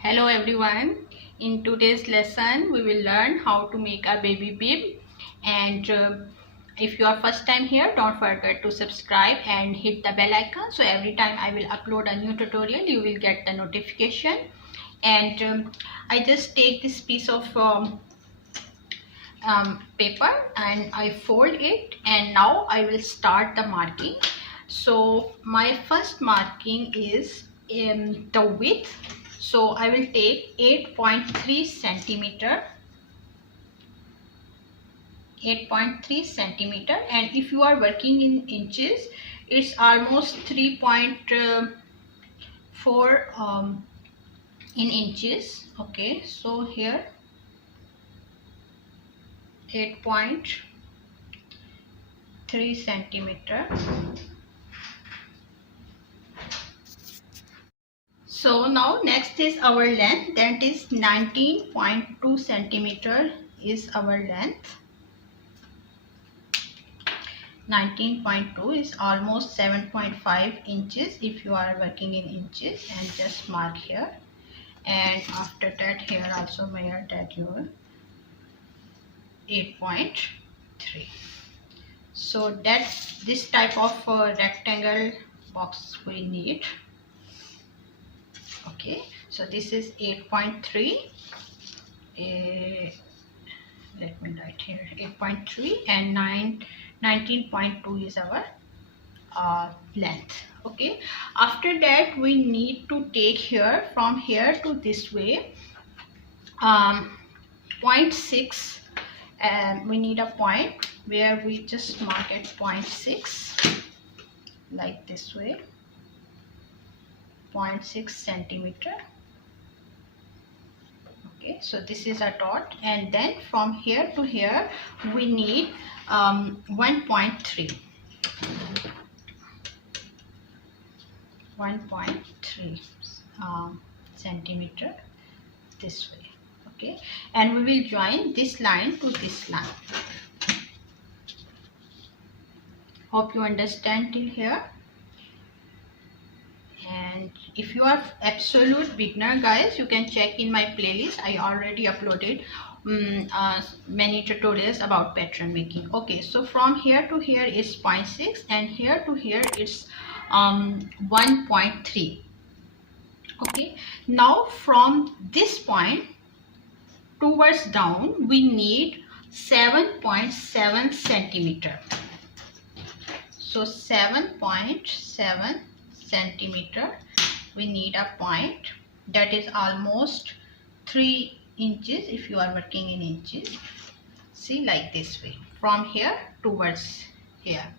Hello everyone. In today's lesson we will learn how to make a baby bib, and if you are first time here, don't forget to subscribe and hit the bell icon, so every time I will upload a new tutorial you will get the notification. And I just take this piece of paper and I fold it, and now I will start the marking. So my first marking is in the width, so I will take 8.3 centimeter, and if you are working in inches it's almost 3.4 in inches. Okay, so here 8.3 centimeter. So now next is our length, that is 19.2 centimeter is our length. 19.2 is almost 7.5 inches if you are working in inches, and just mark here, and after that here also where that your 8.3. so that's this type of rectangle box we need. Okay, so this is 8.3. Let me write here 8.3, and 19.2 is our length. Okay, after that we need to take here from here to this way 0.6, and we need a point where we just mark at 0.6 like this way, 0.6 centimeter. Okay, so this is a dot, and then from here to here we need 1.3 centimeter this way. Okay, and we will join this line to this line. Hope you understand till here. And if you are absolute beginner guys, you can check in my playlist. I already uploaded many tutorials about pattern making. Okay, so from here to here is 0.6, and here to here is 1.3. okay, now from this point towards down we need 7.7 centimeter. So 7.7 centimeter we need a point, that is almost 3 inches if you are working in inches. See, like this way, from here towards here,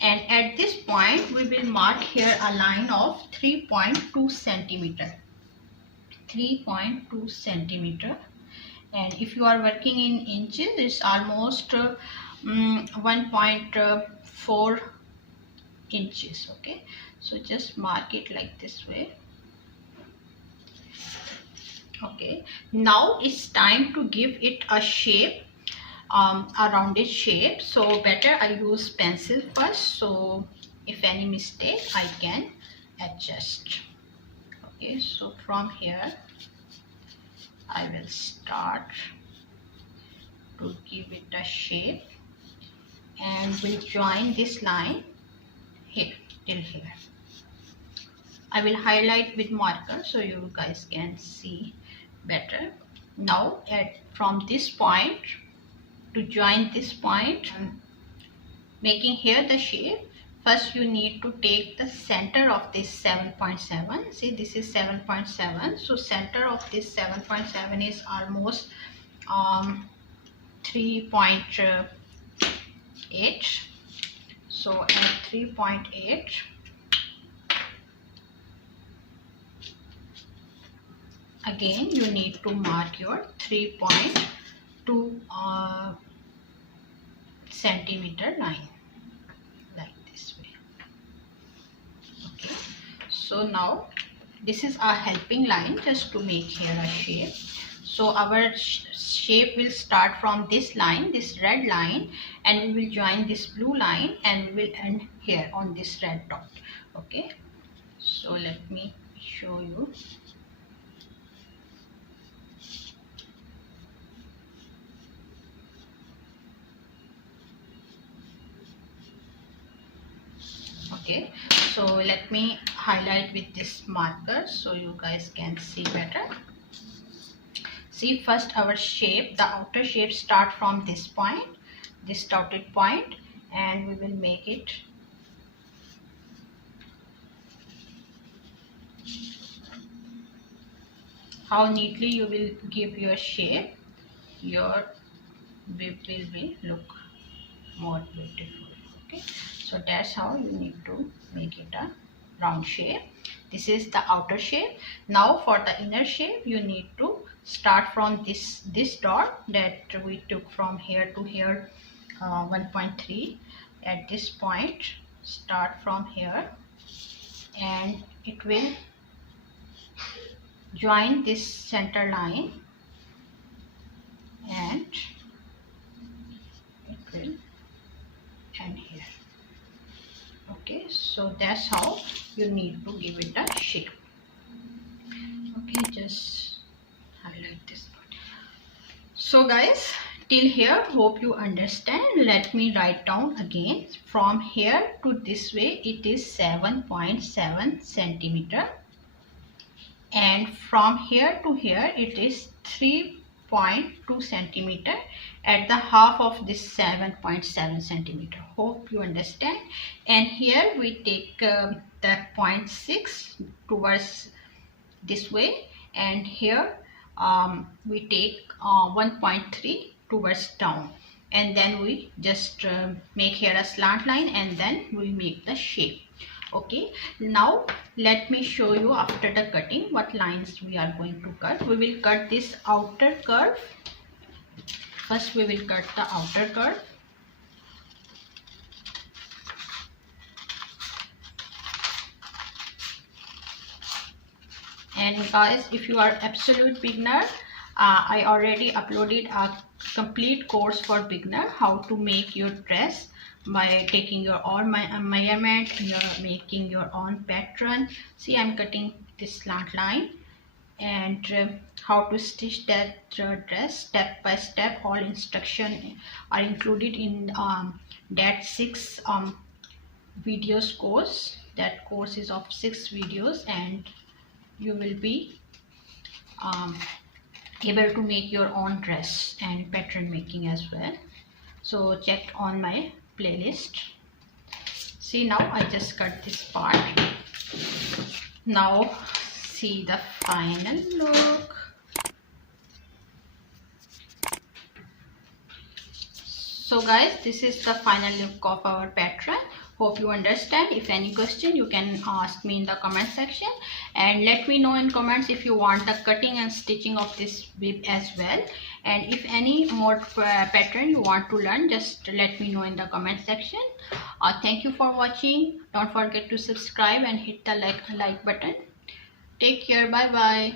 and at this point we will mark here a line of 3.2 centimeter. 3.2 centimeter, and if you are working in inches it's almost 1.4 inches. Okay, so just mark it like this way. Okay, now it's time to give it a shape, a rounded shape. So better I use pencil first, so if any mistake I can adjust. Okay, so from here I will start to give it a shape, and we'll join this line here till here. I will highlight with marker so you guys can see better. Now from this point to join this point, making here the shape, first you need to take the center of this 7.7. see, this is 7.7, so center of this 7.7 is almost 3.8. so at 3.8 again you need to mark your 3.2 centimeter line like this way. Okay, so now this is a helping line just to make here a shape. So our shape will start from this line, this red line, and we will join this blue line, and we will end here on this red dot. Okay, so let me show you. Okay, so let me highlight with this marker so you guys can see better. See, first our shape, the outer shape start from this point, this dotted point, and we will make it how neatly you will give your shape, your bib will be look more beautiful. Okay, so that's how you need to make it a round shape. This is the outer shape. Now for the inner shape, you need to start from this dot that we took from here to here, 1.3. At this point, start from here, and it will join this center line, and it will end here. Okay, so that's how you need to give it a shape. Okay, just highlight this part. So guys, till here hope you understand. Let me write down again. From here to this way it is 7.7 centimeter, and from here to here it is 3.2 centimeter at the half of this 7.7 centimeter. Hope you understand. And here we take the 0.6 towards this way, and here we take 1.3 towards down, and then we just make here a slant line, and then we make the shape. Okay, now let me show you after the cutting what lines we are going to cut. We will cut this outer curve. First we will cut the outer curve. And guys, if you are absolute beginner, I already uploaded a complete course for beginner, how to make your dress by taking your own measurement, you're making your own pattern. See, I'm cutting this slant line, and how to stitch that dress step by step. All instructions are included in that 6 videos course. That course is of 6 videos, and you will be able to make your own dress and pattern making as well. So check on my playlist. See, now I just cut this part. Now see the final look. So guys, this is the final look of our pattern. Hope you understand. If any question, you can ask me in the comment section, and let me know in comments if you want the cutting and stitching of this bib as well. And if any more pattern you want to learn, just let me know in the comment section. Thank you for watching. Don't forget to subscribe and hit the like button. Take care. Bye bye.